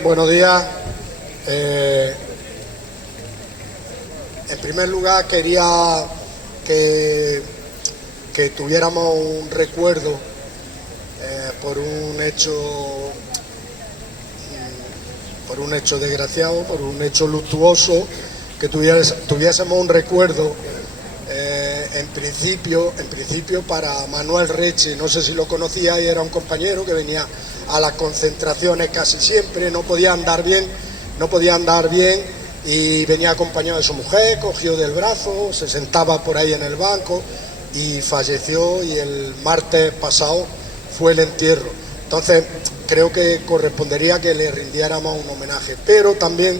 Buenos días. En primer lugar quería que tuviéramos un recuerdo por un hecho desgraciado, por un hecho luctuoso, que tuviésemos un recuerdo en principio para Manuel Reche. No sé si lo conocía, y era un compañero que venía a las concentraciones casi siempre, no podía andar bien y venía acompañado de su mujer, cogió del brazo, se sentaba por ahí en el banco y falleció, y el martes pasado fue el entierro. Entonces creo que correspondería que le rindiéramos un homenaje, pero también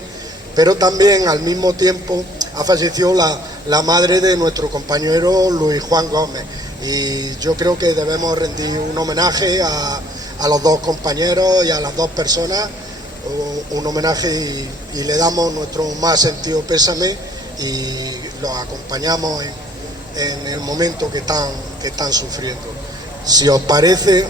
al mismo tiempo ha fallecido la madre de nuestro compañero Luis Juan Gómez, y yo creo que debemos rendir un homenaje a los dos compañeros y a las dos personas, un homenaje, y le damos nuestro más sentido pésame y los acompañamos en el momento que están sufriendo. Si os parece,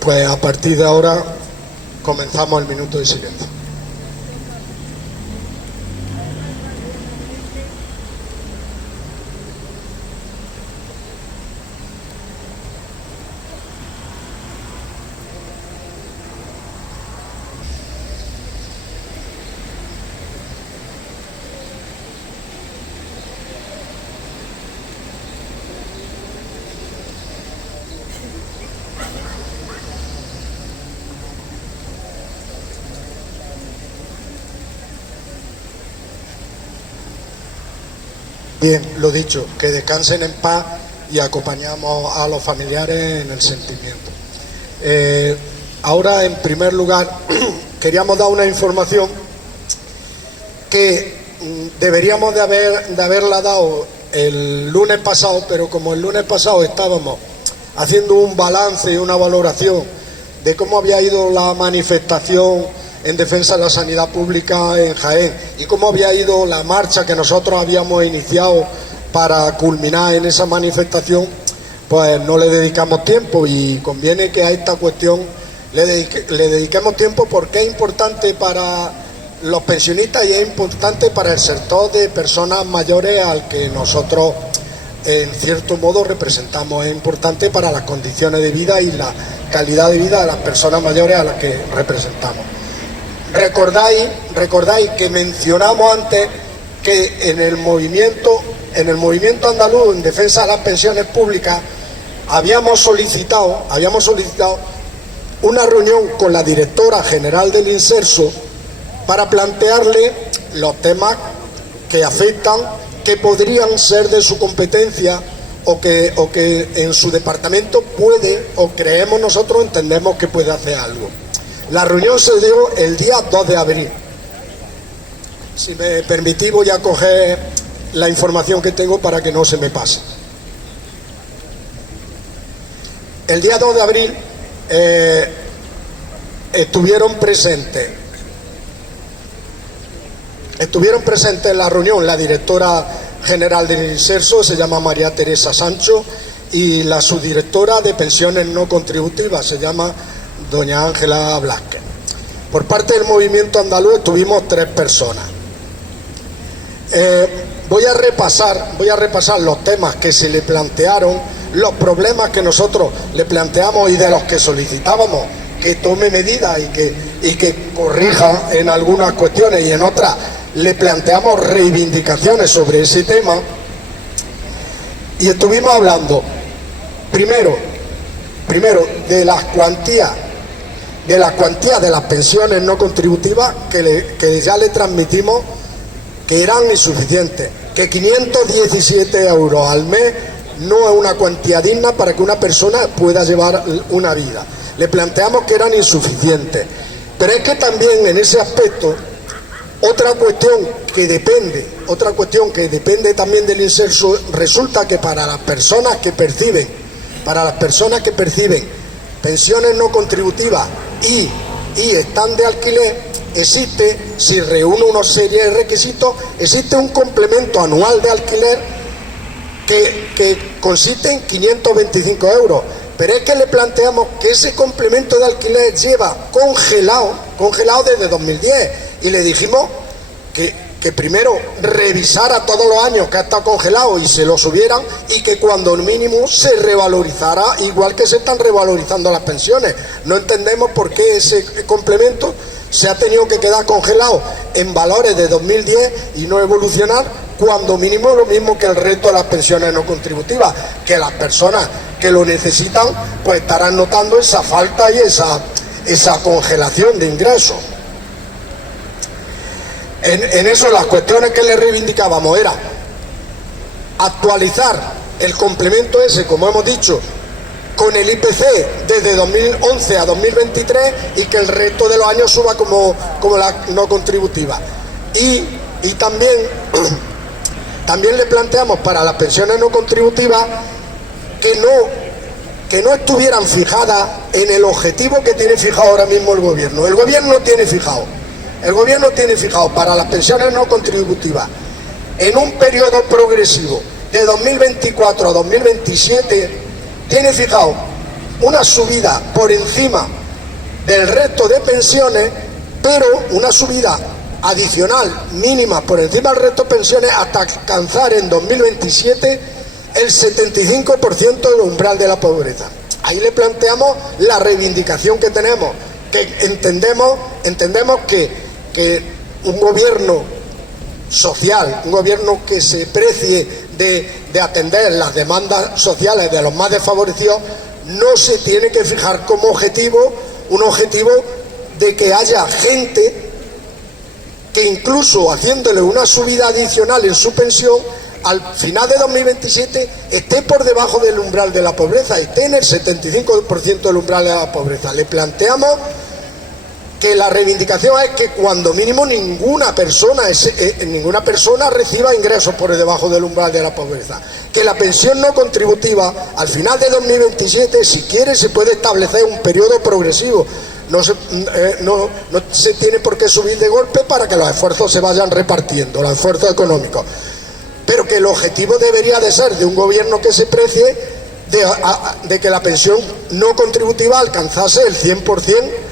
pues a partir de ahora comenzamos el minuto de silencio. Bien, lo dicho, que descansen en paz y acompañamos a los familiares en el sentimiento. Ahora, en primer lugar, queríamos dar una información que deberíamos de haberla dado el lunes pasado, pero como el lunes pasado estábamos haciendo un balance y una valoración de cómo había ido la manifestación en defensa de la sanidad pública en Jaén y cómo había ido la marcha que nosotros habíamos iniciado para culminar en esa manifestación, pues no le dedicamos tiempo, y conviene que a esta cuestión le dediquemos tiempo, porque es importante para los pensionistas y es importante para el sector de personas mayores al que nosotros en cierto modo representamos. Es importante para las condiciones de vida y la calidad de vida de las personas mayores a las que representamos. Recordáis que mencionamos antes que en el movimiento andaluz en defensa de las pensiones públicas habíamos solicitado una reunión con la directora general del Inserso para plantearle los temas que afectan, que podrían ser de su competencia o que en su departamento puede, o creemos nosotros, entendemos que puede hacer algo. La reunión se dio el día 2 de abril. Si me permitís, voy a coger la información que tengo para que no se me pase. El día 2 de abril estuvieron presentes en la reunión la directora general del Inserso, se llama María Teresa Sancho, y la subdirectora de pensiones no contributivas, se llama doña Ángela Blasquez. Por parte del movimiento andaluz estuvimos 3 personas. Voy a repasar los temas que se le plantearon, los problemas que nosotros le planteamos y de los que solicitábamos que tome medidas y que corrija en algunas cuestiones, y en otras le planteamos reivindicaciones sobre ese tema. Y estuvimos hablando primero de las cuantías de las pensiones no contributivas, que ya le transmitimos que eran insuficientes, que 517 euros al mes no es una cuantía digna para que una persona pueda llevar una vida. Le planteamos que eran insuficientes, pero es que también en ese aspecto otra cuestión que depende también del Inserso, resulta que para las personas que perciben pensiones no contributivas y están de alquiler, existe, si reúne una serie de requisitos, existe un complemento anual de alquiler que consiste en 525 euros. Pero es que le planteamos que ese complemento de alquiler lleva congelado desde 2010. Y le dijimos que primero revisara todos los años que ha estado congelado y se lo subieran, y que cuando mínimo se revalorizara igual que se están revalorizando las pensiones. No entendemos por qué ese complemento se ha tenido que quedar congelado en valores de 2010 y no evolucionar, cuando mínimo lo mismo que el resto de las pensiones no contributivas, que las personas que lo necesitan pues estarán notando esa falta y esa congelación de ingresos. En eso las cuestiones que le reivindicábamos era actualizar el complemento ese, como hemos dicho, con el IPC desde 2011 a 2023, y que el resto de los años suba como la no contributiva. Y también le planteamos para las pensiones no contributivas que no estuvieran fijadas en el objetivo que tiene fijado ahora mismo el gobierno. El gobierno tiene fijado para las pensiones no contributivas, en un periodo progresivo de 2024 a 2027, tiene fijado una subida por encima del resto de pensiones, pero una subida adicional mínima por encima del resto de pensiones, hasta alcanzar en 2027 el 75% del umbral de la pobreza. Ahí le planteamos la reivindicación que tenemos, que entendemos que un gobierno social, un gobierno que se precie de atender las demandas sociales de los más desfavorecidos, no se tiene que fijar como objetivo un objetivo de que haya gente que, incluso haciéndole una subida adicional en su pensión, al final de 2027 esté por debajo del umbral de la pobreza, esté en el 75% del umbral de la pobreza. Le planteamos que la reivindicación es que cuando mínimo ninguna persona reciba ingresos por debajo del umbral de la pobreza, que la pensión no contributiva al final de 2027, si quiere, se puede establecer un periodo progresivo. No se tiene por qué subir de golpe para que los esfuerzos se vayan repartiendo, los esfuerzos económicos, pero que el objetivo debería de ser de un gobierno que se precie de que la pensión no contributiva alcanzase el 100%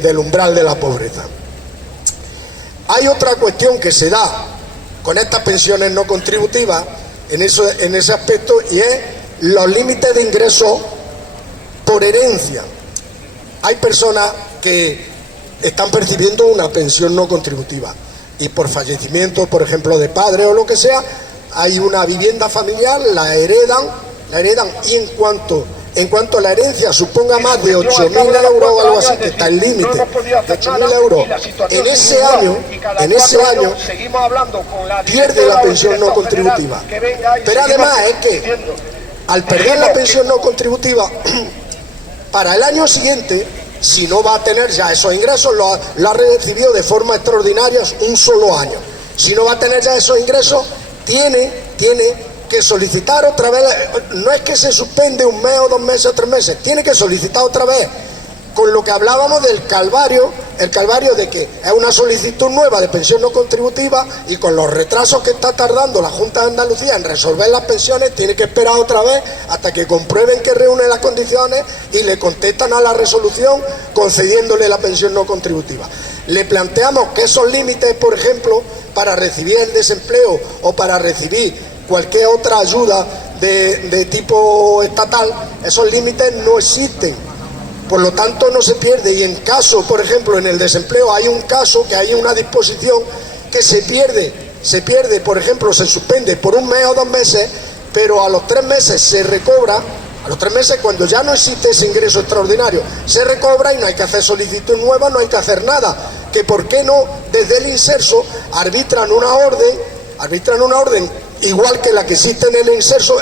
del umbral de la pobreza. Hay otra cuestión que se da con estas pensiones no contributivas en ese aspecto, y es los límites de ingresos por herencia. Hay personas que están percibiendo una pensión no contributiva y por fallecimiento, por ejemplo, de padre o lo que sea, hay una vivienda familiar, la heredan, y en cuanto la herencia suponga más de 8.000 euros o algo así, que está el límite de 8.000 euros, en ese año pierde la pensión no contributiva. Pero además es que al perder la pensión no contributiva, para el año siguiente, si no va a tener ya esos ingresos, lo ha recibido de forma extraordinaria un solo año. Si no va a tener ya esos ingresos, tiene que solicitar otra vez. No es que se suspende un mes o 2 meses o 3 meses, tiene que solicitar otra vez, con lo que hablábamos del calvario, el calvario de que es una solicitud nueva de pensión no contributiva, y con los retrasos que está tardando la Junta de Andalucía en resolver las pensiones, tiene que esperar otra vez hasta que comprueben que reúne las condiciones y le contestan a la resolución concediéndole la pensión no contributiva. Le planteamos que esos límites, por ejemplo, para recibir el desempleo o para recibir cualquier otra ayuda de tipo estatal, esos límites no existen. Por lo tanto, no se pierde. Y en caso, por ejemplo, en el desempleo hay un caso que hay una disposición que se pierde, por ejemplo, se suspende por 1 mes o 2 meses, pero a los 3 meses se recobra. A los 3 meses, cuando ya no existe ese ingreso extraordinario, se recobra y no hay que hacer solicitud nueva, no hay que hacer nada. Que por qué no, desde el inserso, arbitran una orden igual que la que existe en el inserso,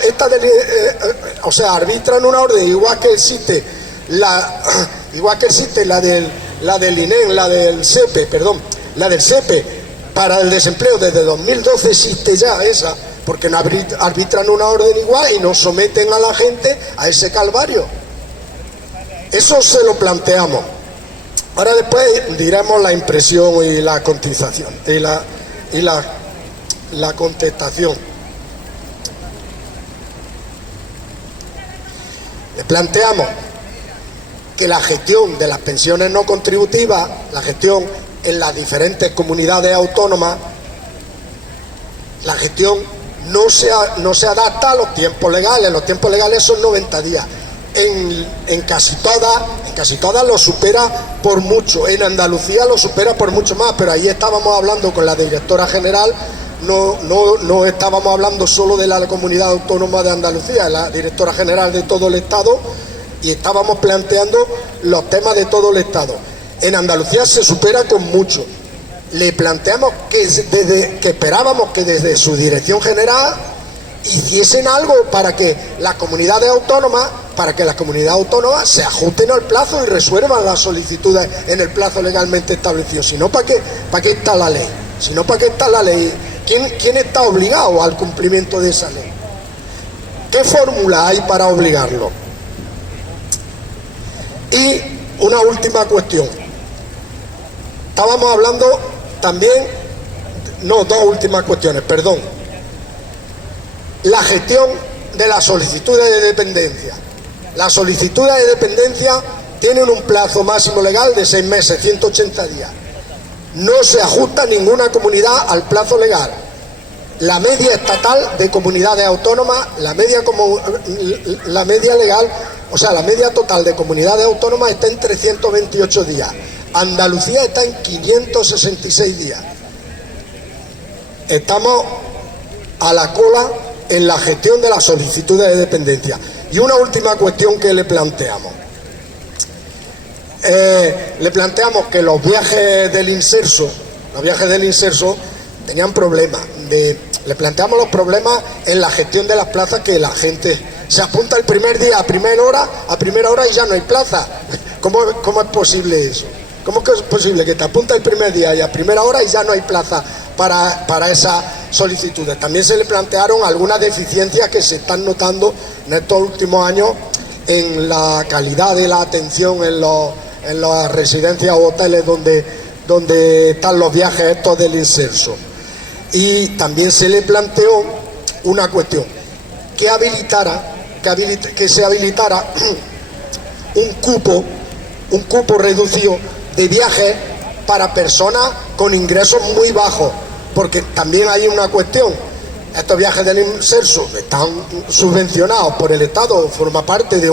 arbitran una orden igual que existe la del INEM, la del SEPE, para el desempleo desde 2012 existe ya esa, porque no arbitran una orden igual y no someten a la gente a ese calvario. Eso se lo planteamos. Ahora después diremos la impresión y la contestación y la contestación. Le planteamos que la gestión de las pensiones no contributivas, la gestión en las diferentes comunidades autónomas, la gestión no se adapta a los tiempos legales. Los tiempos legales son 90 días. En casi todas lo supera por mucho. En Andalucía lo supera por mucho más, pero ahí estábamos hablando con la directora general, no estábamos hablando solo de la comunidad autónoma de Andalucía, la directora general de todo el Estado, y estábamos planteando los temas de todo el Estado. En Andalucía se supera con mucho. Le planteamos que esperábamos que desde su dirección general hiciesen algo para que las comunidades autónomas se ajusten al plazo y resuelvan las solicitudes en el plazo legalmente establecido. Si no, ¿para qué está la ley? Si no, ¿para qué está la ley? ¿Quién está obligado al cumplimiento de esa ley? ¿Qué fórmula hay para obligarlo? Y una última cuestión. Estábamos hablando también, dos últimas cuestiones, perdón. La gestión de las solicitudes de dependencia. Las solicitudes de dependencia tienen un plazo máximo legal de 6 meses, 180 días. No se ajusta ninguna comunidad al plazo legal. La media estatal de comunidades autónomas, la media legal, o sea, la media total de comunidades autónomas está en 328 días. Andalucía está en 566 días. Estamos a la cola en la gestión de las solicitudes de dependencia. Y una última cuestión que le planteamos. Le planteamos que los viajes del inserso tenían problemas. Le planteamos los problemas en la gestión de las plazas, que la gente se apunta el primer día a primera hora y ya no hay plaza. ¿Cómo es posible eso? ¿Cómo es posible que te apunta el primer día y a primera hora y ya no hay plaza para esas solicitudes? También se le plantearon algunas deficiencias que se están notando en estos últimos años en la calidad de la atención en las residencias o hoteles donde están los viajes estos del inserso. Y también se le planteó una cuestión, que se habilitara un cupo reducido de viajes para personas con ingresos muy bajos, porque también hay una cuestión. Estos viajes del inserso están subvencionados por el Estado, forma parte de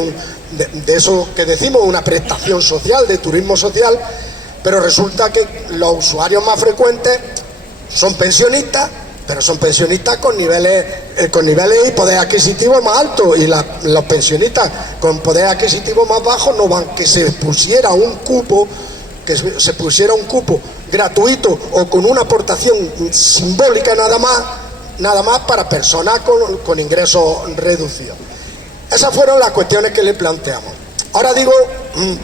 eso que decimos, una prestación social, de turismo social, pero resulta que los usuarios más frecuentes son pensionistas, pero son pensionistas con niveles y poder adquisitivo más altos, y los pensionistas con poder adquisitivo más bajo no van. Que se pusiera un cupo gratuito o con una aportación simbólica nada más para personas con ingresos reducidos. Esas fueron las cuestiones que le planteamos. Ahora digo,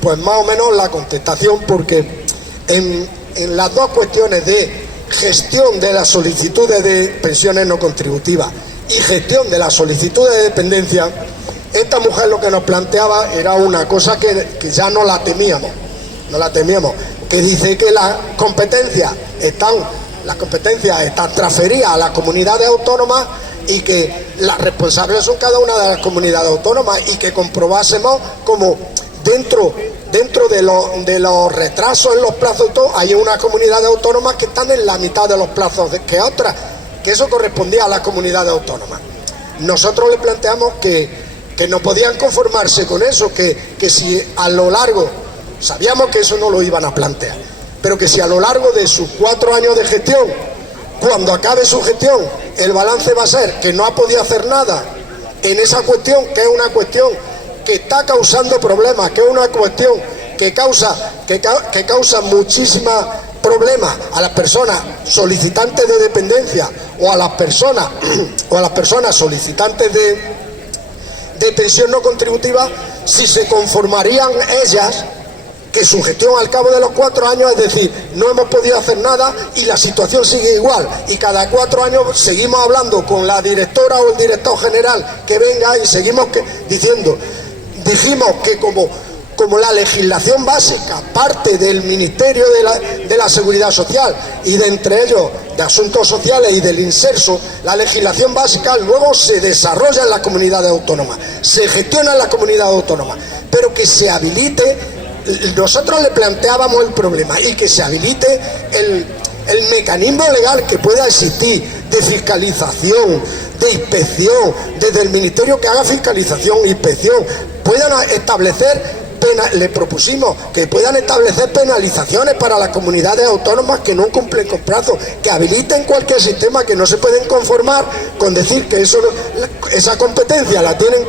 pues más o menos la contestación, porque en las dos cuestiones de gestión de las solicitudes de pensiones no contributivas y gestión de las solicitudes de dependencia, esta mujer lo que nos planteaba era una cosa que ya no la temíamos, que dice que las competencias están transferidas a las comunidades autónomas y que las responsables son cada una de las comunidades autónomas, y que comprobásemos como dentro de los retrasos en los plazos y todo, hay unas comunidades autónomas que están en la mitad de los plazos que otras, que eso correspondía a las comunidades autónomas. Nosotros le planteamos que no podían conformarse con eso, que si a lo largo, sabíamos que eso no lo iban a plantear, pero que si a lo largo de sus 4 años de gestión, cuando acabe su gestión, el balance va a ser que no ha podido hacer nada en esa cuestión, que es una cuestión que está causando problemas, que es una cuestión que causa muchísimos problemas a las personas solicitantes de dependencia o a las personas solicitantes de pensión no contributiva, si se conformarían ellas que su gestión al cabo de los 4 años, es decir, no hemos podido hacer nada y la situación sigue igual, y cada 4 años seguimos hablando con la directora o el director general que venga y seguimos diciendo. Dijimos que como como la legislación básica parte del Ministerio de la Seguridad Social y de entre ellos de Asuntos Sociales y del Inserso, la legislación básica luego se desarrolla en las comunidades autónomas, se gestiona en las comunidades autónomas, pero que se habilite, nosotros le planteábamos el problema, y que se habilite el mecanismo legal que pueda existir de fiscalización, de inspección, desde el Ministerio que haga fiscalización e inspección, puedan establecer, le propusimos que puedan establecer penalizaciones para las comunidades autónomas que no cumplen con plazos, que habiliten cualquier sistema, que no se pueden conformar con decir que esa competencia la tienen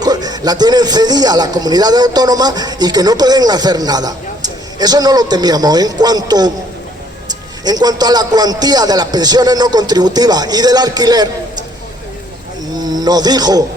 cedida a las comunidades autónomas y que no pueden hacer nada. Eso no lo temíamos. En cuanto a la cuantía de las pensiones no contributivas y del alquiler, nos dijo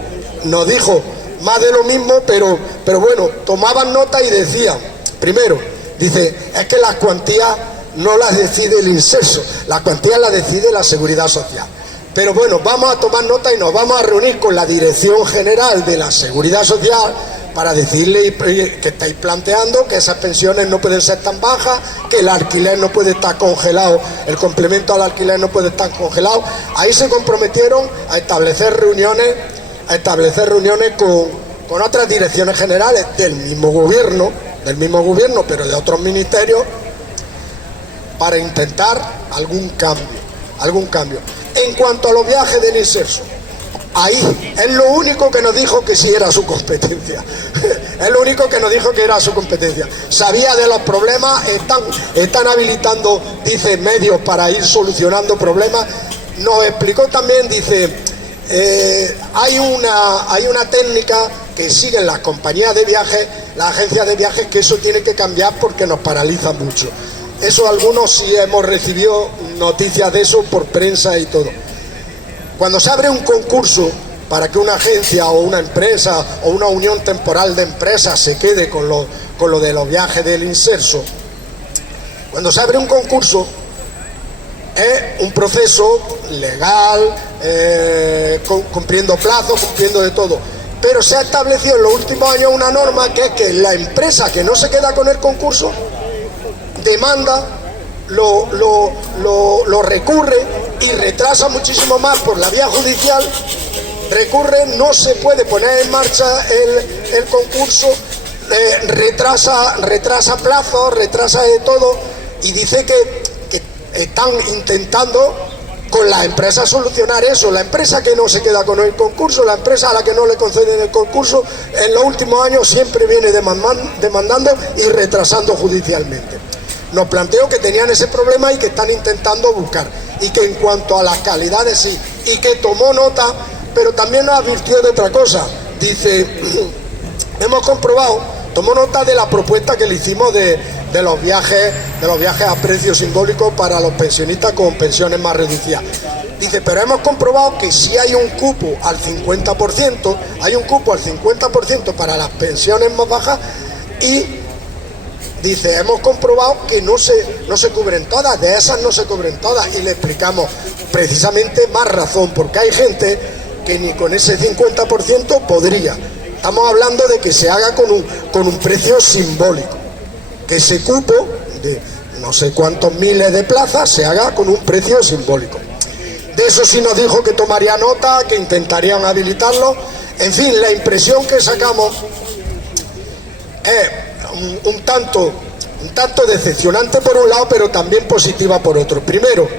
más de lo mismo, pero bueno, tomaban nota y decían, primero, dice, es que las cuantías no las decide el Inserso, las cuantías las decide la Seguridad Social. Pero bueno, vamos a tomar nota y nos vamos a reunir con la Dirección General de la Seguridad Social para decirle que estáis planteando que esas pensiones no pueden ser tan bajas, que el alquiler no puede estar congelado, el complemento al alquiler no puede estar congelado. Ahí se comprometieron a establecer reuniones con otras direcciones generales del mismo gobierno, pero de otros ministerios, para intentar algún cambio. En cuanto a los viajes del Inserso, ahí es lo único que nos dijo que sí era su competencia. Es lo único que nos dijo que era su competencia. Sabía de los problemas, están habilitando, dice, medios para ir solucionando problemas. Nos explicó también, dice, hay una técnica que siguen las compañías de viajes, las agencias de viajes, que eso tiene que cambiar porque nos paraliza mucho. Eso algunos sí hemos recibido noticias de eso por prensa y todo. Cuando se abre un concurso para que una agencia o una empresa o una unión temporal de empresas se quede con lo de los viajes del Inserso, cuando se abre un concurso es un proceso legal, cumpliendo plazos, cumpliendo de todo. Pero se ha establecido en los últimos años una norma que es que la empresa que no se queda con el concurso demanda, lo recurre y retrasa muchísimo más por la vía judicial. Recurre, no se puede poner en marcha el concurso, retrasa plazos, retrasa de todo, y dice que están intentando con las empresas solucionar eso. La empresa que no se queda con el concurso, la empresa a la que no le conceden el concurso, en los últimos años siempre viene demandando y retrasando judicialmente. Nos planteó que tenían ese problema y que están intentando buscar, y que en cuanto a las calidades sí, y que tomó nota, pero también nos advirtió de otra cosa. Dice, hemos comprobado, tomó nota de la propuesta que le hicimos de los viajes a precio simbólico para los pensionistas con pensiones más reducidas. Dice, pero hemos comprobado que sí hay un cupo al 50%, para las pensiones más bajas, y dice, hemos comprobado que no se cubren todas, de esas no se cubren todas, y le explicamos precisamente más razón, porque hay gente que ni con ese 50% podría. Estamos hablando de que se haga con un precio simbólico, que ese cupo de no sé cuántos miles de plazas se haga con un precio simbólico. De eso sí nos dijo que tomaría nota, que intentarían habilitarlo. En fin, la impresión que sacamos es un tanto decepcionante por un lado, pero también positiva por otro. Primero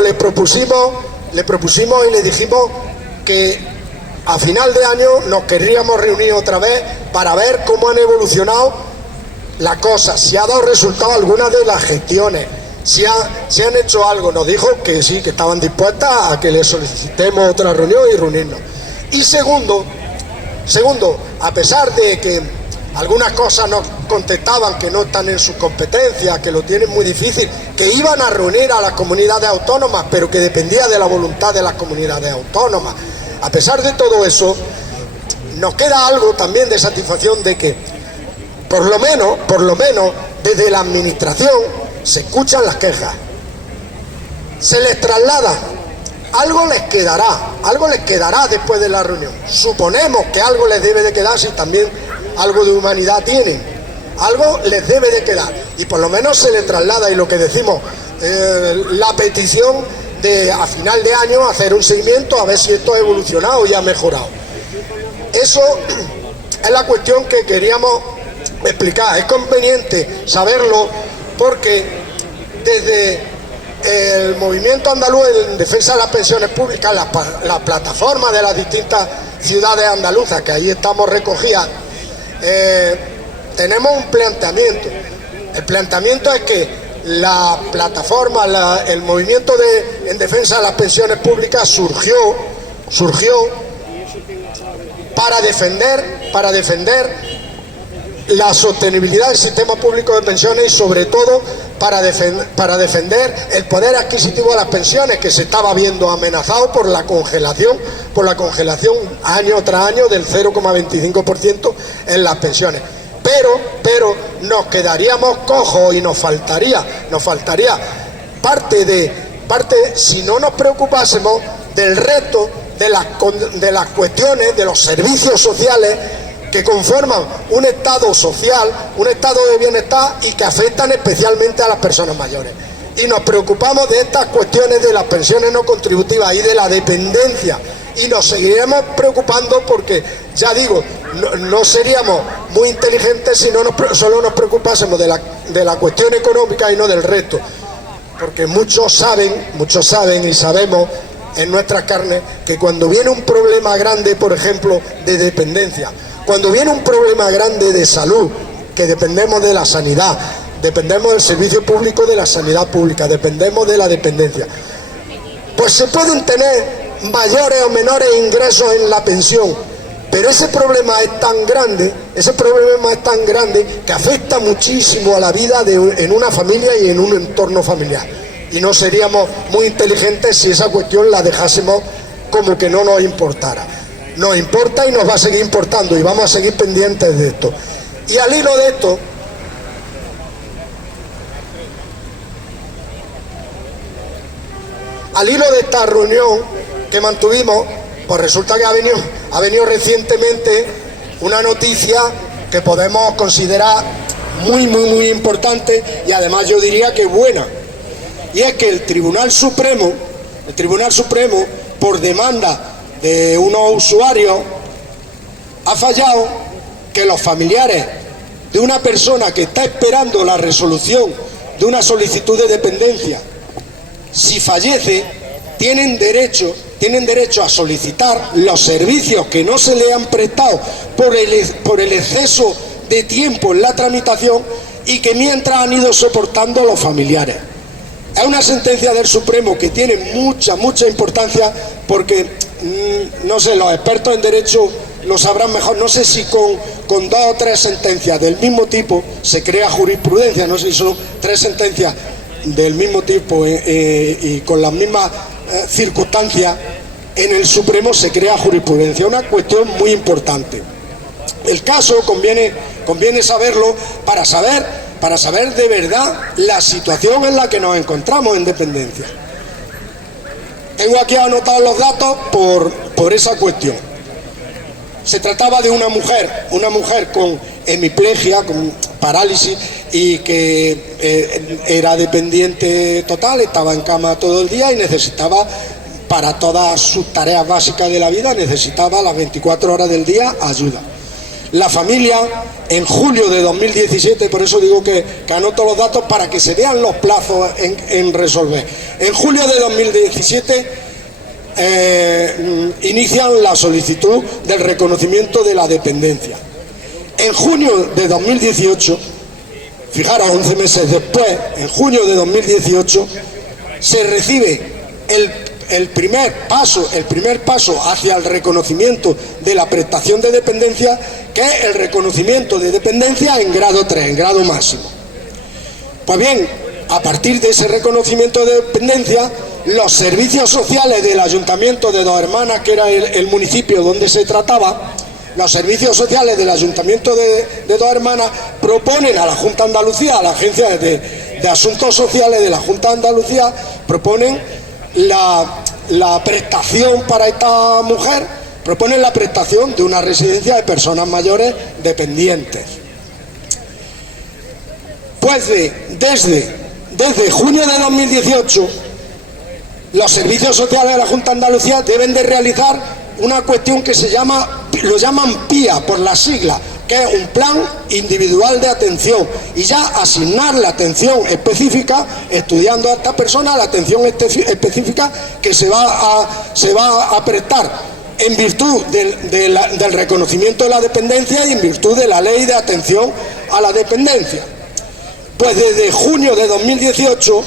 le propusimos y le dijimos que a final de año nos querríamos reunir otra vez para ver cómo han evolucionado las cosas, si ha dado resultado alguna de las gestiones, si han hecho algo. Nos dijo que sí, que estaban dispuestas a que le solicitemos otra reunión y reunirnos. Y segundo, a pesar de que algunas cosas nos contestaban que no están en sus competencias, que lo tienen muy difícil, que iban a reunir a las comunidades autónomas, pero que dependía de la voluntad de las comunidades autónomas. A pesar de todo eso, nos queda algo también de satisfacción de que por lo menos desde la administración se escuchan las quejas, se les traslada, algo les quedará después de la reunión. Suponemos que algo les debe de quedar, si también algo de humanidad tienen, algo les debe de quedar, y por lo menos se le traslada, y lo que decimos, la petición de a final de año hacer un seguimiento a ver si esto ha evolucionado y ha mejorado. Eso es la cuestión que queríamos explicar. Es conveniente saberlo porque desde el movimiento andaluz en defensa de las pensiones públicas, la plataforma de las distintas ciudades andaluzas, que ahí estamos recogidas, tenemos un planteamiento. El planteamiento es que la plataforma, el movimiento en defensa de las pensiones públicas surgió para defender la sostenibilidad del sistema público de pensiones y sobre todo para defender el poder adquisitivo de las pensiones, que se estaba viendo amenazado por la congelación año tras año del 0,25% en las pensiones. Pero nos quedaríamos cojos y nos faltaría parte si no nos preocupásemos del resto de las cuestiones, de los servicios sociales que conforman un estado social, un estado de bienestar y que afectan especialmente a las personas mayores. Y nos preocupamos de estas cuestiones de las pensiones no contributivas y de la dependencia. Y nos seguiremos preocupando porque, ya digo, no seríamos muy inteligentes si solo nos preocupásemos de la cuestión económica y no del resto. Porque muchos saben y sabemos en nuestras carnes que cuando viene un problema grande, por ejemplo, de dependencia, cuando viene un problema grande de salud, que dependemos de la sanidad, dependemos del servicio público de la sanidad pública, dependemos de la dependencia, pues se pueden tener mayores o menores ingresos en la pensión, pero ese problema es tan grande que afecta muchísimo a la vida en una familia y en un entorno familiar. Y no seríamos muy inteligentes si esa cuestión la dejásemos como que no nos importara. Nos importa y nos va a seguir importando y vamos a seguir pendientes de esto. Y al hilo de esto, al hilo de esta reunión que mantuvimos, pues resulta que ha venido recientemente una noticia que podemos considerar muy importante y además yo diría que buena. Y es que el Tribunal Supremo, por demanda de unos usuarios, ha fallado que los familiares de una persona que está esperando la resolución de una solicitud de dependencia, si fallece, tienen derecho a solicitar los servicios que no se le han prestado por el exceso de tiempo en la tramitación y que mientras han ido soportando los familiares. Es una sentencia del Supremo que tiene mucha importancia porque, no sé, los expertos en derecho lo sabrán mejor, no sé si con 2 o 3 sentencias del mismo tipo se crea jurisprudencia, no sé si son 3 sentencias del mismo tipo y con las mismas circunstancias en el Supremo se crea jurisprudencia, una cuestión muy importante. El caso conviene saberlo para saber de verdad la situación en la que nos encontramos en dependencia. Tengo aquí anotados los datos por esa cuestión. Se trataba de una mujer con hemiplegia, con parálisis y que era dependiente total, estaba en cama todo el día y necesitaba, para todas sus tareas básicas de la vida, necesitaba las 24 horas del día ayuda. La familia, en julio de 2017, por eso digo que anoto los datos para que se vean los plazos en resolver. En julio de 2017 inician la solicitud del reconocimiento de la dependencia. En junio de 2018, fijaros, 11 meses después, en junio de 2018, se recibe el primer paso hacia el reconocimiento de la prestación de dependencia, que es el reconocimiento de dependencia en grado 3, en grado máximo. Pues bien, a partir de ese reconocimiento de dependencia, los servicios sociales del Ayuntamiento de Dos Hermanas, que era el municipio donde se trataba, los servicios sociales del Ayuntamiento de Dos Hermanas proponen a la Junta de Andalucía, a la Agencia de Asuntos Sociales de la Junta de Andalucía, proponen la prestación para esta mujer, proponen la prestación de una residencia de personas mayores dependientes. Pues desde junio de 2018, los servicios sociales de la Junta de Andalucía deben de realizar una cuestión que lo llaman PIA por las siglas, que es un plan individual de atención, y ya asignar la atención específica, estudiando a esta persona la atención específica que se va a prestar en virtud del reconocimiento de la dependencia y en virtud de la ley de atención a la dependencia. Pues desde junio de 2018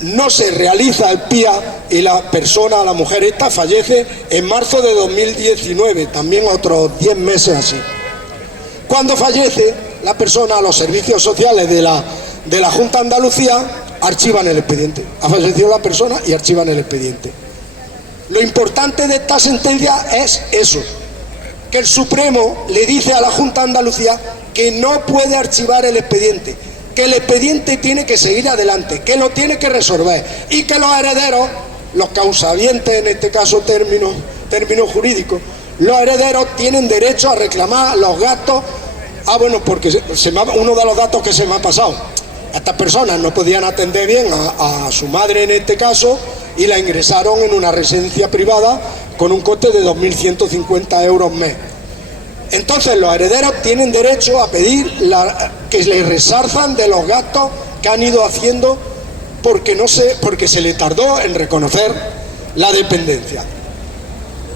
no se realiza el PIA y la mujer esta fallece en marzo de 2019, también otros 10 meses así. Cuando fallece la persona, los servicios sociales de la Junta de Andalucía archivan el expediente. Ha fallecido la persona y archivan el expediente. Lo importante de esta sentencia es eso, que el Supremo le dice a la Junta de Andalucía que no puede archivar el expediente, que el expediente tiene que seguir adelante, que lo tiene que resolver, y que los herederos, los causavientes, en este caso término jurídico, los herederos tienen derecho a reclamar los gastos. Porque uno de los datos que se me ha pasado, estas personas no podían atender bien a su madre en este caso, y la ingresaron en una residencia privada con un coste de 2.150 euros mes. Entonces los herederos tienen derecho a pedir que les resarzan de los gastos que han ido haciendo porque se le tardó en reconocer la dependencia.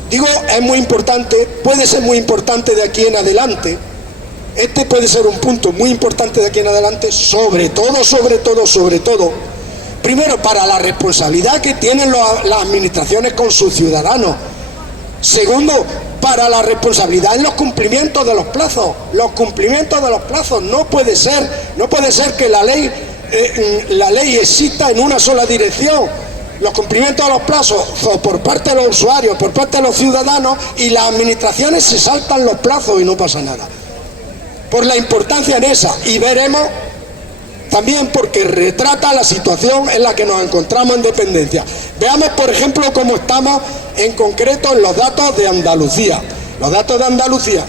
Digo, es muy importante, puede ser muy importante de aquí en adelante. Este puede ser un punto muy importante de aquí en adelante, sobre todo, primero, para la responsabilidad que tienen las administraciones con sus ciudadanos. Segundo, para la responsabilidad en los cumplimientos de los plazos. No puede ser que la ley exista en una sola dirección. Los cumplimientos de los plazos por parte de los usuarios, por parte de los ciudadanos, y las administraciones se saltan los plazos y no pasa nada. Por la importancia en esa, y veremos también porque retrata la situación en la que nos encontramos en dependencia. Veamos, por ejemplo, cómo estamos en concreto en los datos de Andalucía. Los datos de Andalucía,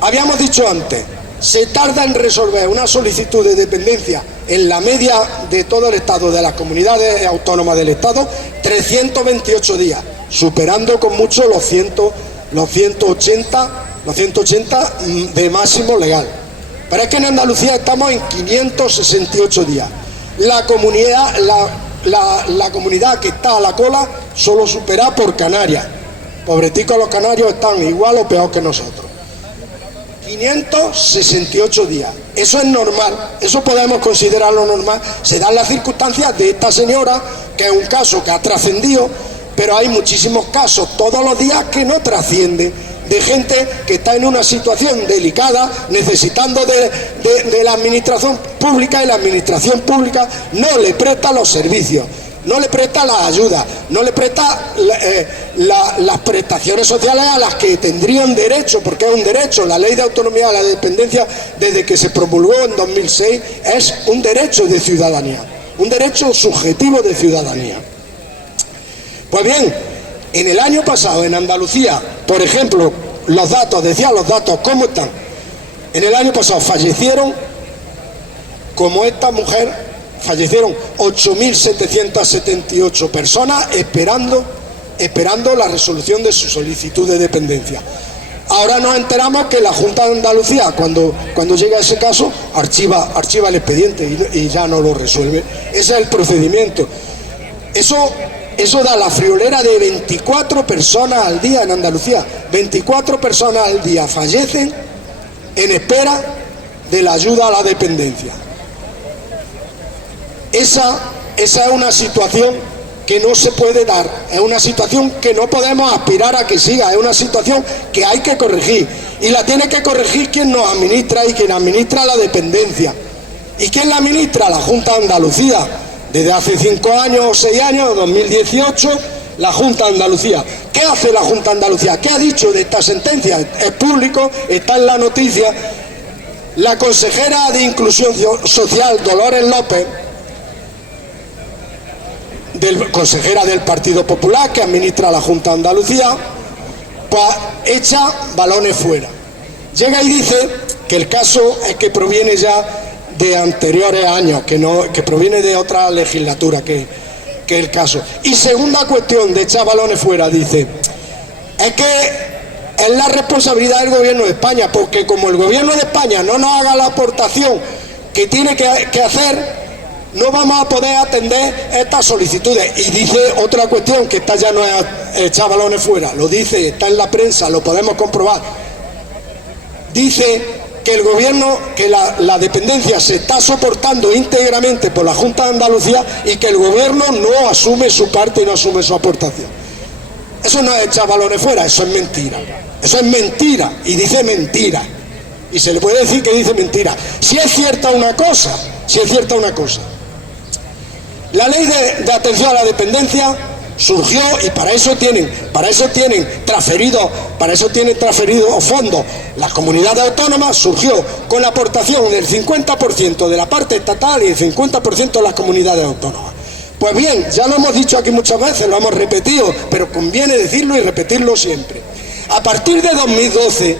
habíamos dicho antes, se tarda en resolver una solicitud de dependencia en la media de todo el Estado, de las comunidades autónomas del Estado, 328 días, superando con mucho los 180 de máximo legal. Pero es que en Andalucía estamos en 568 días. La comunidad que está a la cola solo supera por Canarias. Pobreticos, los canarios están igual o peor que nosotros. 568 días. Eso es normal, eso podemos considerarlo normal. Se dan las circunstancias de esta señora, que es un caso que ha trascendido, pero hay muchísimos casos todos los días que no trascienden, de gente que está en una situación delicada, necesitando de la administración pública, y la administración pública no le presta los servicios, no le presta las ayudas, no le presta las prestaciones sociales a las que tendrían derecho, porque es un derecho. La ley de autonomía de la dependencia, desde que se promulgó en 2006, es un derecho de ciudadanía, un derecho subjetivo de ciudadanía. Pues bien, en el año pasado en Andalucía, por ejemplo, los datos, ¿cómo están? En el año pasado fallecieron, como esta mujer, fallecieron 8.778 personas esperando la resolución de su solicitud de dependencia. Ahora nos enteramos que la Junta de Andalucía, cuando llega ese caso, archiva el expediente y ya no lo resuelve. Ese es el procedimiento. Eso da la friolera de 24 personas al día en Andalucía. 24 personas al día fallecen en espera de la ayuda a la dependencia. Esa es una situación que no se puede dar, es una situación que no podemos aspirar a que siga, es una situación que hay que corregir, y la tiene que corregir quien nos administra y quien administra la dependencia. ¿Y quién la administra? La Junta de Andalucía. Desde hace 5 años o 6 años, 2018, la Junta de Andalucía. ¿Qué hace la Junta de Andalucía? ¿Qué ha dicho de esta sentencia? Es público, está en la noticia. La consejera de Inclusión Social, Dolores López, consejera del Partido Popular, que administra la Junta de Andalucía, pues echa balones fuera. Llega y dice que el caso es que proviene ya de anteriores años, que proviene de otra legislatura que el caso. Y segunda cuestión de echar balones fuera, dice, es que es la responsabilidad del gobierno de España, porque como el gobierno de España no nos haga la aportación que tiene que hacer, no vamos a poder atender estas solicitudes. Y dice otra cuestión, que esta ya no es echar balones fuera, lo dice, está en la prensa, lo podemos comprobar. Dice que el gobierno, que la dependencia se está soportando íntegramente por la Junta de Andalucía y que el gobierno no asume su parte y no asume su aportación. Eso no es echar balones fuera, eso es mentira. Eso es mentira, y dice mentira. Y se le puede decir que dice mentira. Si es cierta una cosa, la ley de atención a la dependencia surgió, y para eso tienen transferidos fondos las comunidades autónomas, surgió con la aportación del 50% de la parte estatal y el 50% de las comunidades autónomas. Pues bien, ya lo hemos dicho aquí muchas veces, lo hemos repetido, pero conviene decirlo y repetirlo siempre. A partir de 2012,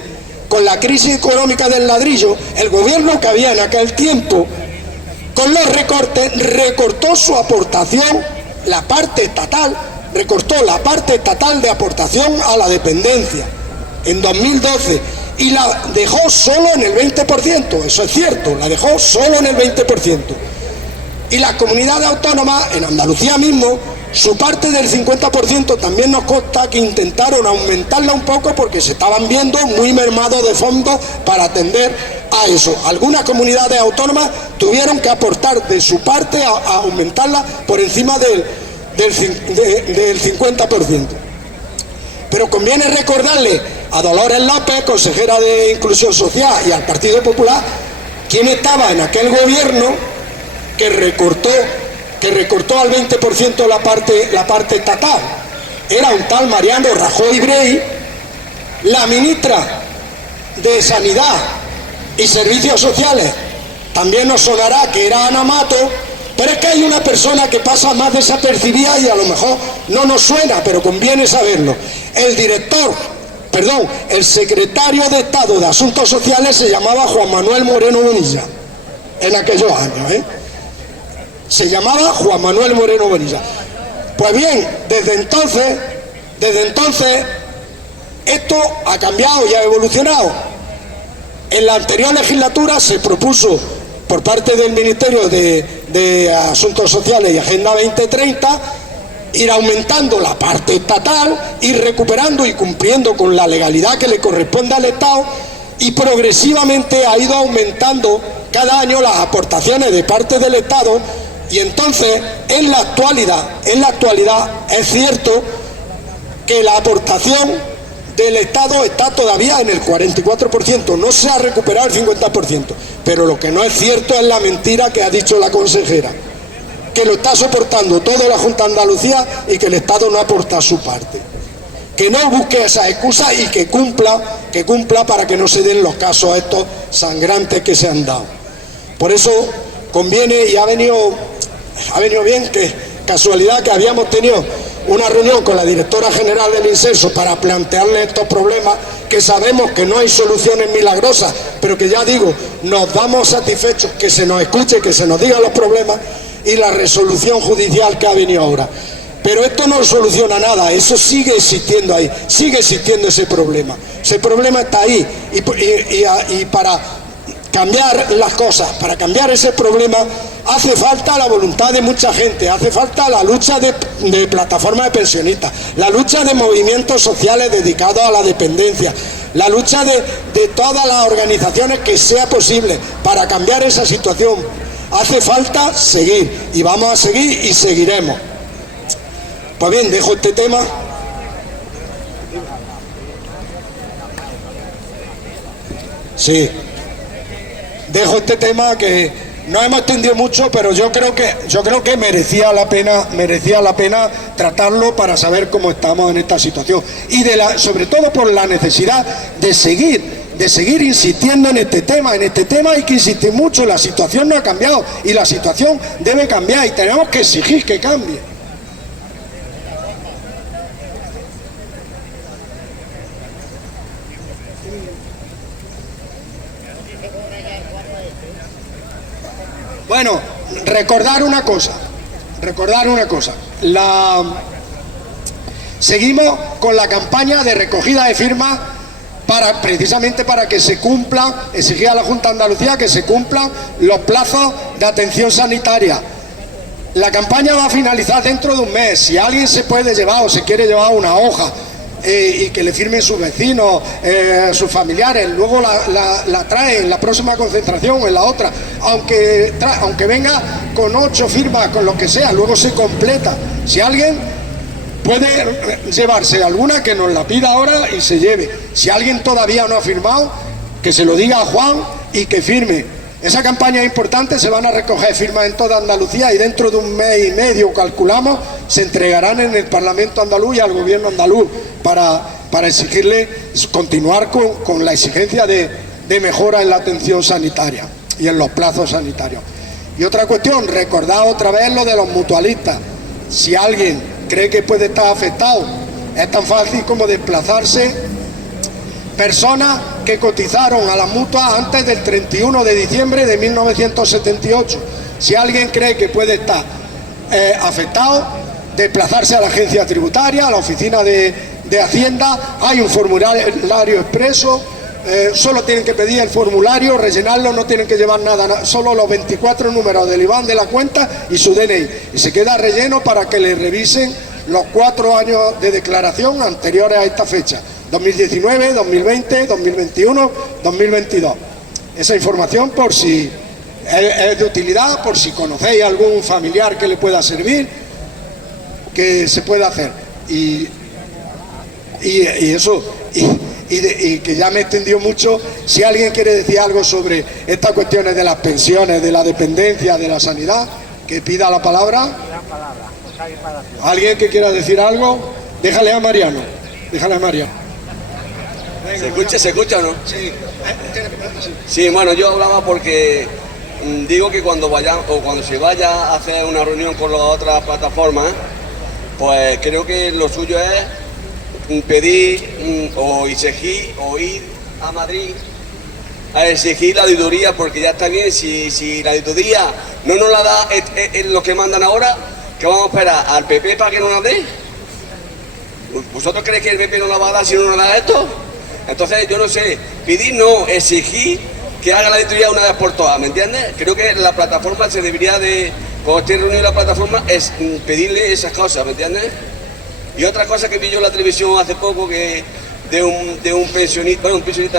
con la crisis económica del ladrillo, el gobierno que había en aquel tiempo, con los recortes, recortó su aportación, la parte estatal, recortó la parte estatal de aportación a la dependencia en 2012 y la dejó solo en el 20%, eso es cierto, la dejó solo en el 20%. Y las comunidades autónomas, en Andalucía mismo, su parte del 50% también nos consta que intentaron aumentarla un poco porque se estaban viendo muy mermados de fondos para atender a eso. Algunas comunidades autónomas tuvieron que aportar de su parte a aumentarla por encima del 50%. Pero conviene recordarle a Dolores López, consejera de Inclusión Social, y al Partido Popular, quién estaba en aquel gobierno que recortó al 20% la parte estatal. Era un tal Mariano Rajoy Brey. La ministra de Sanidad y Servicios Sociales también nos sonará que era Ana Mato, pero es que hay una persona que pasa más desapercibida y a lo mejor no nos suena, pero conviene saberlo. El secretario de Estado de Asuntos Sociales se llamaba Juan Manuel Moreno Bonilla en aquellos años, se llamaba Juan Manuel Moreno Bonilla. Pues bien, desde entonces esto ha cambiado y ha evolucionado. En la anterior legislatura se propuso por parte del Ministerio de Asuntos Sociales y Agenda 2030 ir aumentando la parte estatal, ir recuperando y cumpliendo con la legalidad que le corresponde al Estado, y progresivamente ha ido aumentando cada año las aportaciones de parte del Estado. Y entonces, en la actualidad es cierto que la aportación del Estado está todavía en el 44%, no se ha recuperado el 50%, pero lo que no es cierto es la mentira que ha dicho la consejera, que lo está soportando toda la Junta de Andalucía y que el Estado no aporta su parte. Que no busque esas excusas y que cumpla para que no se den los casos estos sangrantes que se han dado. Por eso conviene, y ha venido bien, que casualidad que habíamos tenido una reunión con la directora general del Inserso para plantearle estos problemas, que sabemos que no hay soluciones milagrosas, pero que ya digo, nos damos satisfechos que se nos escuche, que se nos digan los problemas, y la resolución judicial que ha venido ahora. Pero esto no soluciona nada, eso sigue existiendo ahí, sigue existiendo ese problema está ahí, y para cambiar las cosas, para cambiar ese problema, hace falta la voluntad de mucha gente, hace falta la lucha de plataformas de pensionistas, la lucha de movimientos sociales dedicados a la dependencia, la lucha de todas las organizaciones que sea posible para cambiar esa situación. Hace falta seguir, y vamos a seguir y seguiremos. Pues bien, dejo este tema. Sí. Dejo este tema que no hemos extendido mucho, pero yo creo que merecía la pena tratarlo para saber cómo estamos en esta situación, y sobre todo por la necesidad de seguir insistiendo en este tema. Hay que insistir mucho. La situación no ha cambiado y la situación debe cambiar, y tenemos que exigir que cambie. Bueno, recordar una cosa. Seguimos con la campaña de recogida de firmas precisamente para que se cumplan, exigir a la Junta de Andalucía que se cumplan los plazos de atención sanitaria. La campaña va a finalizar dentro de un mes. Si alguien se puede llevar o se quiere llevar una hoja y que le firmen sus vecinos, sus familiares, luego la trae en la próxima concentración o en la otra, aunque venga con 8 firmas, con lo que sea, luego se completa. Si alguien puede llevarse alguna, que nos la pida ahora y se lleve. Si alguien todavía no ha firmado, que se lo diga a Juan y que firme. Esa campaña es importante, se van a recoger firmas en toda Andalucía y dentro de un mes y medio, calculamos, se entregarán en el Parlamento andaluz y al gobierno andaluz para exigirle continuar con la exigencia de mejora en la atención sanitaria y en los plazos sanitarios. Y otra cuestión, recordad otra vez lo de los mutualistas. Si alguien cree que puede estar afectado, es tan fácil como desplazarse. Personas que cotizaron a las mutuas antes del 31 de diciembre de 1978. Si alguien cree que puede estar afectado, desplazarse a la agencia tributaria, a la oficina de Hacienda. Hay un formulario expreso, solo tienen que pedir el formulario, rellenarlo, no tienen que llevar nada, solo los 24 números del IBAN de la cuenta y su DNI. Y se queda relleno para que le revisen los 4 años de declaración anteriores a esta fecha. 2019, 2020, 2021, 2022. Esa información, por si es de utilidad, por si conocéis algún familiar que le pueda servir, que se pueda hacer. Y eso, y que ya me extendió mucho. Si alguien quiere decir algo sobre estas cuestiones de las pensiones, de la dependencia, de la sanidad, que pida la palabra. ¿Alguien que quiera decir algo? Déjale a Mariano. ¿Se escucha o no? Sí. Sí, bueno, yo hablaba porque digo que cuando se vaya a hacer una reunión con las otras plataformas, pues creo que lo suyo es pedir o exigir o ir a Madrid a exigir la auditoría, porque ya está bien. Si la auditoría no nos la da los que mandan ahora, ¿qué vamos a esperar? ¿Al PP para que nos la dé? ¿Vosotros creéis que el PP no la va a dar si no nos da esto? Entonces, yo no sé, pedir no, exigir que haga la auditoría una vez por todas, ¿me entiendes? Creo que la plataforma se debería de, cuando esté reunida la plataforma, es pedirle esas cosas, ¿me entiendes? Y otra cosa que vi yo en la televisión hace poco, que de un pensionista,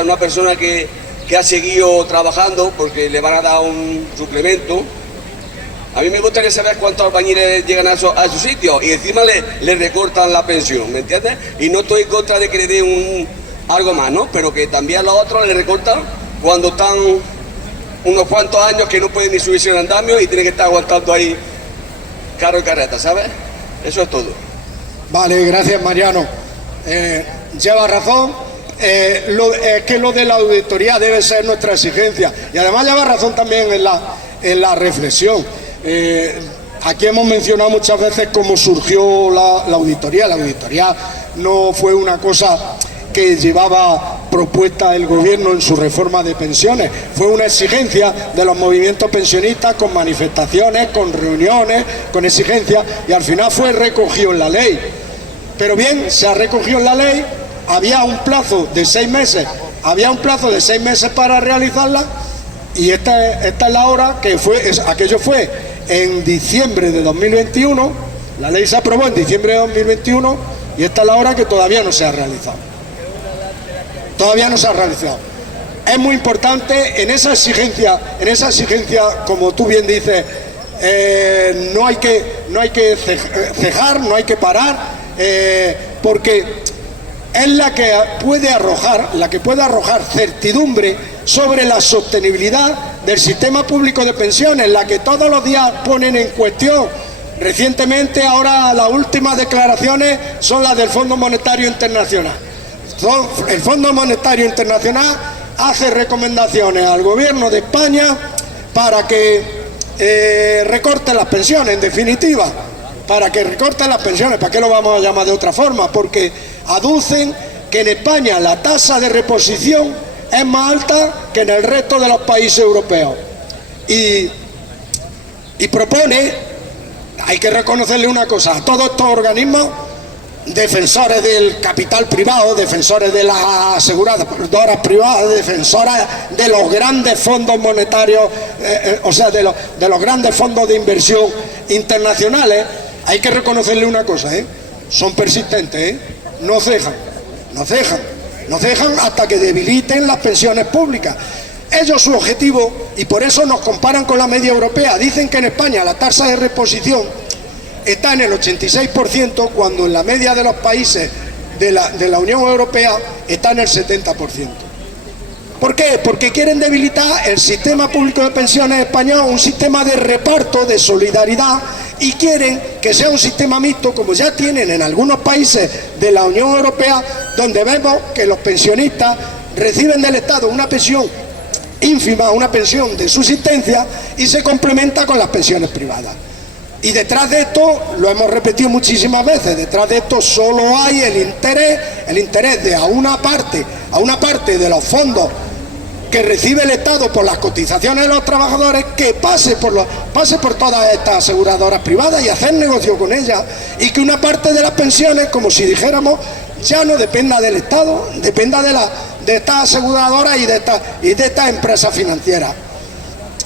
una persona que ha seguido trabajando porque le van a dar un suplemento. A mí me gustaría saber cuántos albañiles llegan a su sitio y encima le recortan la pensión, ¿me entiendes? Y no estoy en contra de que le den algo más, ¿no? Pero que también a los otros le recortan cuando están unos cuantos años que no pueden ni subirse en andamio y tienen que estar aguantando ahí carro y carreta, ¿sabes? Eso es todo. Vale, gracias, Mariano. Lleva razón. Que lo de la auditoría debe ser nuestra exigencia. Y además lleva razón también en la reflexión. Aquí hemos mencionado muchas veces cómo surgió la auditoría. La auditoría no fue una cosa que llevaba propuesta el gobierno en su reforma de pensiones, fue una exigencia de los movimientos pensionistas, con manifestaciones, con reuniones, con exigencias, y al final fue recogido en la ley. Pero bien, se ha recogido en la ley, había un plazo de 6 meses, para realizarla, y esta es la hora que aquello fue en diciembre de 2021, la ley se aprobó en diciembre de 2021, y esta es la hora que todavía no se ha realizado. Es muy importante en esa exigencia, como tú bien dices, no hay que cejar, no hay que parar, porque es la que puede arrojar certidumbre sobre la sostenibilidad del sistema público de pensiones, la que todos los días ponen en cuestión. Recientemente, ahora las últimas declaraciones son las del Fondo Monetario Internacional. El Fondo Monetario Internacional hace recomendaciones al gobierno de España para que recorte las pensiones, en definitiva, para que recorte las pensiones. ¿Para qué lo vamos a llamar de otra forma? Porque aducen que en España la tasa de reposición es más alta que en el resto de los países europeos. Y y propone, hay que reconocerle una cosa, a todos estos organismos, defensores del capital privado, defensores de las aseguradoras privadas, defensoras de los grandes fondos monetarios, o sea, de los grandes fondos de inversión internacionales, hay que reconocerle una cosa, son persistentes, no cejan hasta que debiliten las pensiones públicas. Ellos su objetivo, y por eso nos comparan con la media europea, dicen que en España la tasa de reposición está en el 86%, cuando en la media de los países de la Unión Europea está en el 70%. ¿Por qué? Porque quieren debilitar el sistema público de pensiones español, un sistema de reparto, de solidaridad, y quieren que sea un sistema mixto, como ya tienen en algunos países de la Unión Europea, donde vemos que los pensionistas reciben del Estado una pensión ínfima, una pensión de subsistencia, y se complementa con las pensiones privadas. Y detrás de esto, lo hemos repetido muchísimas veces, detrás de esto solo hay el interés de a una parte de los fondos que recibe el Estado por las cotizaciones de los trabajadores, que pase por todas estas aseguradoras privadas y hacer negocio con ellas, y que una parte de las pensiones, como si dijéramos, ya no dependa del Estado, dependa de estas aseguradoras y de estas empresas financieras.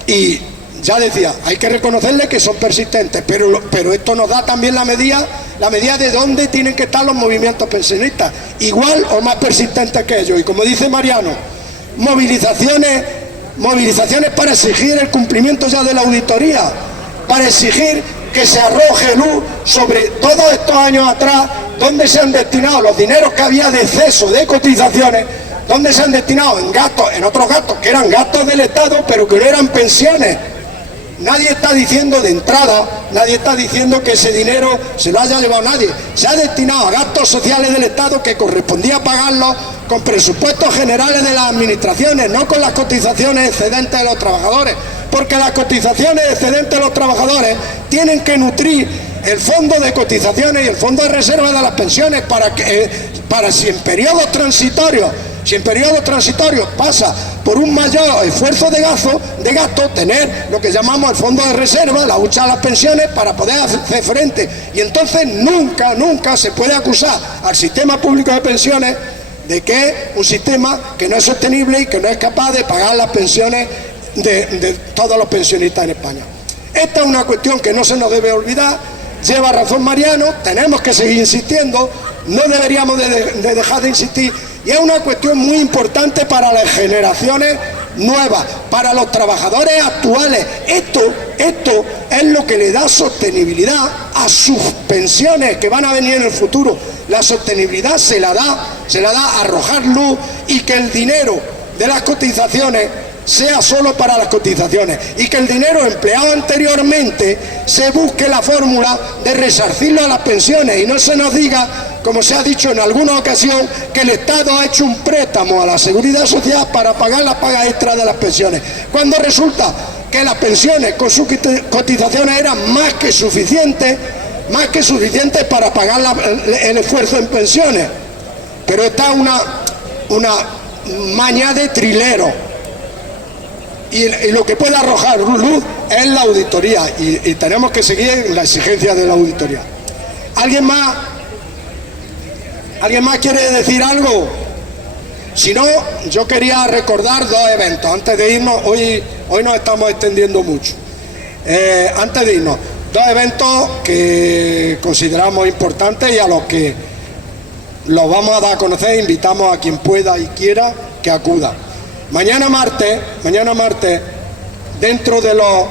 Y ya decía, hay que reconocerle que son persistentes, pero esto nos da también la medida de dónde tienen que estar los movimientos pensionistas, igual o más persistentes que ellos. Y como dice Mariano, movilizaciones para exigir el cumplimiento ya de la auditoría, para exigir que se arroje luz sobre todos estos años atrás, dónde se han destinado los dineros que había de exceso de cotizaciones, dónde se han destinado en otros gastos que eran gastos del Estado, pero que no eran pensiones. Nadie está diciendo de entrada, nadie está diciendo que ese dinero se lo haya llevado nadie. Se ha destinado a gastos sociales del Estado que correspondía pagarlos con presupuestos generales de las administraciones, no con las cotizaciones excedentes de los trabajadores, porque las cotizaciones excedentes de los trabajadores tienen que nutrir el fondo de cotizaciones y el fondo de reserva de las pensiones para si en periodos transitorios pasa por un mayor esfuerzo de gasto, tener lo que llamamos el fondo de reserva, la hucha de las pensiones, para poder hacer frente. Y entonces nunca se puede acusar al sistema público de pensiones de que es un sistema que no es sostenible y que no es capaz de pagar las pensiones de todos los pensionistas en España. Esta es una cuestión que no se nos debe olvidar. Lleva razón Mariano, tenemos que seguir insistiendo, no deberíamos de dejar de insistir, y es una cuestión muy importante para las generaciones nuevas, para los trabajadores actuales. Esto es lo que le da sostenibilidad a sus pensiones que van a venir en el futuro. La sostenibilidad se la da arrojar luz, y que el dinero de las cotizaciones sea solo para las cotizaciones, y que el dinero empleado anteriormente se busque la fórmula de resarcirlo a las pensiones, y no se nos diga, como se ha dicho en alguna ocasión, que el Estado ha hecho un préstamo a la Seguridad Social para pagar la paga extra de las pensiones, cuando resulta que las pensiones con sus cotizaciones eran más que suficientes para pagar el esfuerzo en pensiones. Pero está una maña de trilero. Y lo que puede arrojar luz es la auditoría, y tenemos que seguir en la exigencia de la auditoría. ¿Alguien más quiere decir algo? Si no, yo quería recordar dos eventos antes de irnos. Hoy nos estamos extendiendo mucho. Antes de irnos, dos eventos que consideramos importantes y a los que los vamos a dar a conocer. Invitamos a quien pueda y quiera que acuda. Mañana martes, dentro de los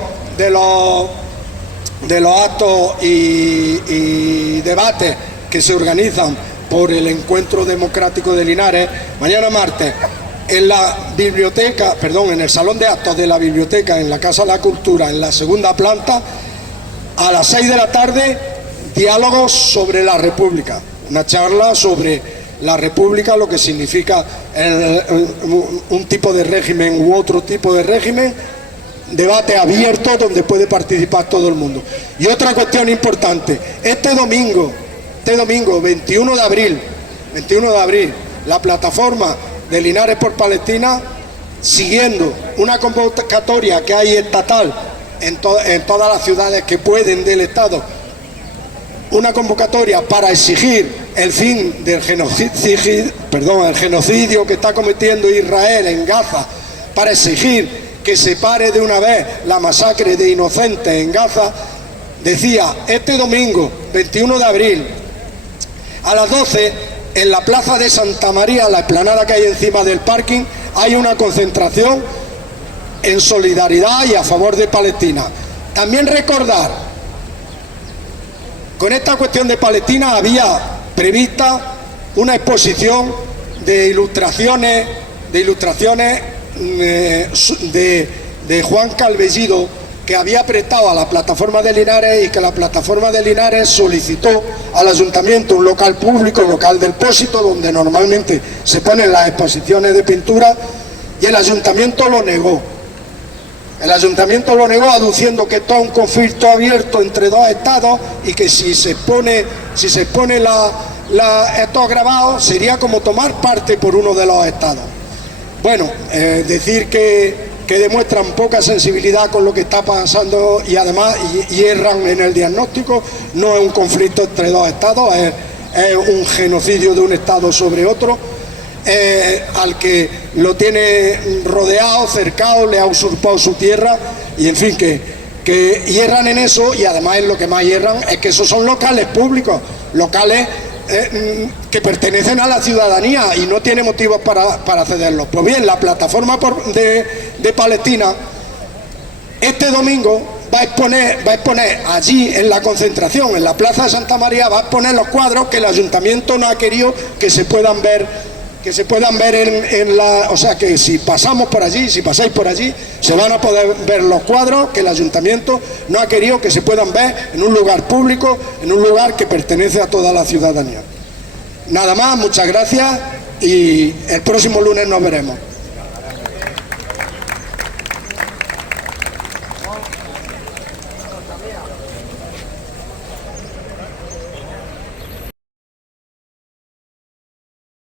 actos y debates que se organizan por el Encuentro Democrático de Linares, mañana martes, en el salón de actos de la biblioteca, en la Casa de la Cultura, en la segunda planta, a las 6 de la tarde, diálogos sobre la República, una charla sobre la República, lo que significa un tipo de régimen u otro tipo de régimen, debate abierto donde puede participar todo el mundo. Y otra cuestión importante, este domingo 21 de abril, la plataforma de Linares por Palestina, siguiendo una convocatoria que hay estatal en todas las ciudades que pueden del Estado una convocatoria para exigir el fin del genocidio que está cometiendo Israel en Gaza, para exigir que se pare de una vez la masacre de inocentes en Gaza, decía: este domingo 21 de abril a las 12 en la plaza de Santa María, la explanada que hay encima del parking, hay una concentración en solidaridad y a favor de Palestina. También recordar, con esta cuestión de Palestina había prevista una exposición de ilustraciones de Juan Calvellido, que había prestado a la plataforma de Linares, y que la plataforma de Linares solicitó al ayuntamiento un local público, el local del Pósito, donde normalmente se ponen las exposiciones de pintura, y el ayuntamiento lo negó. El ayuntamiento lo negó aduciendo que esto es un conflicto abierto entre dos estados y que si se expone estos grabados sería como tomar parte por uno de los estados. Bueno, decir que demuestran poca sensibilidad con lo que está pasando y además hierran en el diagnóstico. No es un conflicto entre dos estados, es un genocidio de un estado sobre otro, al que lo tiene rodeado, cercado, le ha usurpado su tierra, y en fin, que hierran en eso. Y además lo que más hierran es que esos son locales públicos, locales que pertenecen a la ciudadanía y no tiene motivos para cederlos. Pues bien, la plataforma de Palestina este domingo va a exponer allí en la concentración, en la plaza de Santa María, va a exponer los cuadros que el ayuntamiento no ha querido que se puedan ver o sea, que si pasamos por allí, si pasáis por allí, se van a poder ver los cuadros que el ayuntamiento no ha querido que se puedan ver en un lugar público, en un lugar que pertenece a toda la ciudadanía. Nada más, muchas gracias, y el próximo lunes nos veremos.